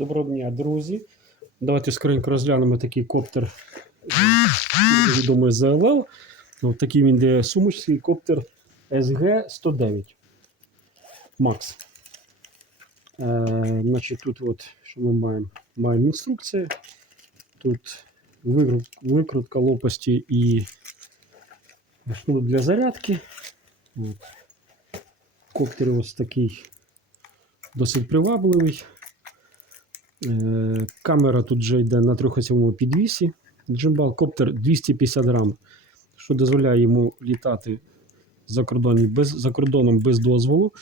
Доброго дня, друзі. Давайте скоренько розглянемо такий коптер відомий ZLL. Ось такий він де сумочний коптер SG-109 Max. Е, значить, тут от, що ми маємо? Маємо інструкція. Тут викрутка лопасті і шнур для зарядки. От. Коптер ось такий досить привабливий. Е, Камера тут вже йде на трьохосівому підвісі. Джимбал коптер 250 грам, що дозволяє йому літати за, кордоном без, за кордоном без дозволу.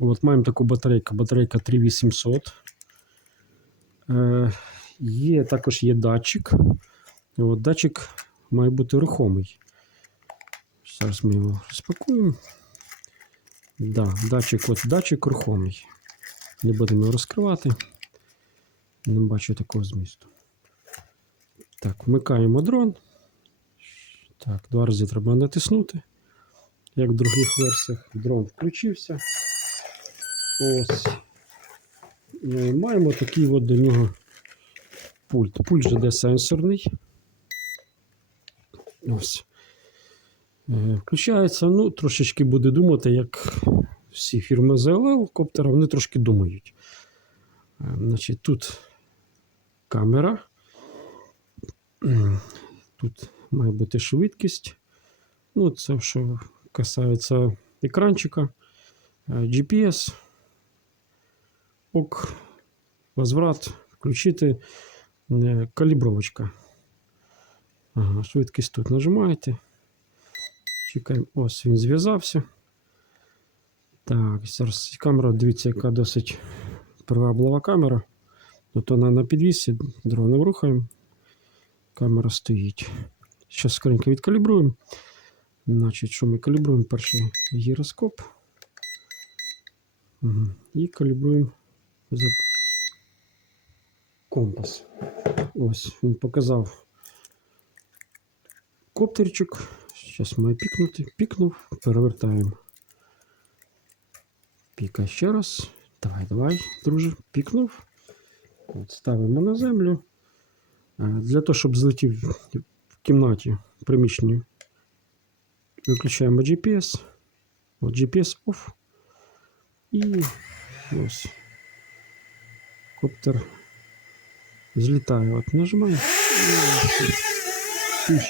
От, маємо таку батарейку, батарейка 3800. Е, є, також є датчик. От, датчик має бути рухомий. Зараз ми його розпакуємо. Да, датчик, от, датчик рухомий. Не будемо його розкривати. Не бачу такого змісту. Так, вмикаємо дрон. Так, два рази треба натиснути. Як в других версіях, дрон включився. Ось. Е, Маємо такий от до нього пульт. Пульт же де сенсорний. Ось. Е, Включається, ну, трошечки буде думати, як всі фірми ZLL коптера, вони трошки думають. Е, Значить, тут камера. Тут має бути швидкість. Ну, це що касається екранчика. Е, GPS. ок, возврат, включити е, калібровочка. Ага, швидкість тут нажимаєте. Чекаємо. Ось він зв'язався. Так, зараз камера, дивіться, яка досить приваблива камера. От вона на підвісі, дроном рухаємо. Камера стоїть. Зараз скоренько відкалібруємо. Значить, що ми калібруємо? Перший гіроскоп. Угу. І калібруємо за компас. Ось він показав коптерчик. Зараз має пікнути. Пікнув, перевертаємо. Пікай ще раз. Давай, давай, друже, пікнув. От, ставимо на землю. Е, Для того, щоб злетів в кімнаті в приміщенні, виключаємо GPS. От GPS off. І ось коптер злітає. От нажимаємо. І.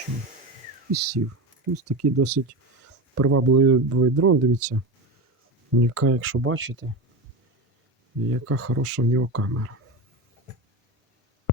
І сів. Ось такий досить привабливий дрон, дивіться. Яка, якщо бачите, яка хороша в нього камера.